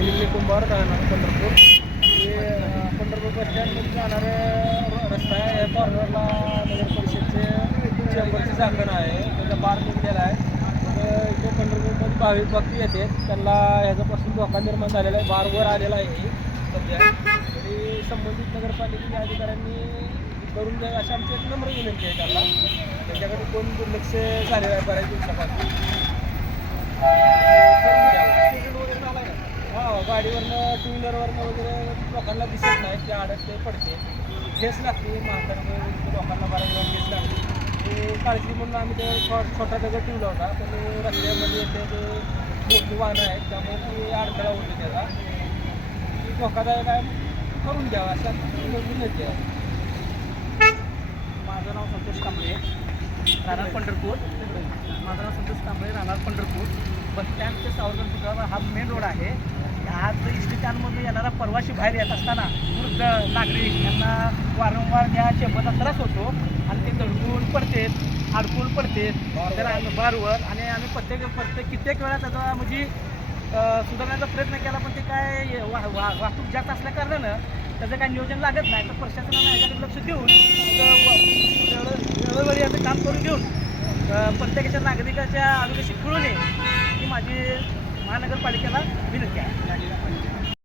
मी कुंभार राहणार पंढरपूर. हे पंढरपूर बस स्टँडमध्ये जाणारे रस्ता आहे. या कॉर्नरला नगर परिषदचे चेंबरचे झाकण आहे. त्याचा बार निघलेला आहे. तर इथे पंढरपूरमध्ये भाविक भक्ती येते. त्यांना ह्याच्यापासून धोका निर्माण झालेला आहे. बार वर आलेला आहे सध्या. तरी संबंधित नगरपालिकेच्या अधिकाऱ्यांनी करून द्यावे अशी आमची एक नम्र विनंती आहे त्यांना. त्याच्याकडे कोण दुर्लक्ष झालेलं आहे बऱ्याच दिवसापासून. गाडीवरनं टू व्हीलरवरनं वगैरे लोकांना दिसत नाही ते अडकते पडते. ठेस लागते म्हातारे लोकांना बऱ्याच वेळा ठेस लागते. ते काळजी म्हणून आम्ही ते छोटा दगड ठेवला होता पण रस्त्यामध्ये येते ते मोठी वाहनं आहेत त्यामुळे ती अडथळा होते त्याला धोकादायक आहे करून द्यावा अशा विनंती आहे माझं नाव संतोष कांबळे राहणार पंढरपूर. माझं नाव संतोष कांबळे राहणार पंढरपूर. बस स्टँडच्या सावरगड पुतळा हा मेन रोड आहे. आज इस्टी स्टँडमधून येणारा परवाशी बाहेर येत असताना वृद्ध नागरिक यांना वारंवार त्या चेंबरचा त्रास होतो आणि ते दडकून पडतेत अडकून पडतेत आम्ही बारवर आणि आम्ही प्रत्येक प्रत्येक कित्येक वेळा त्याचा म्हणजे सुधारण्याचा प्रयत्न केला पण ते काय वा वाहतूक जास्त असल्या कारणानं त्याचं काय नियोजन लागत नाही. तर प्रशासनानं ह्याच्याकडे लक्ष देऊन वेळोवेळी याचं काम करून घेऊन प्रत्येकाच्या नागरिकाच्या आरोग्याशी खेळू नये ही माझी महानगरपालिकेला विनंती आहे.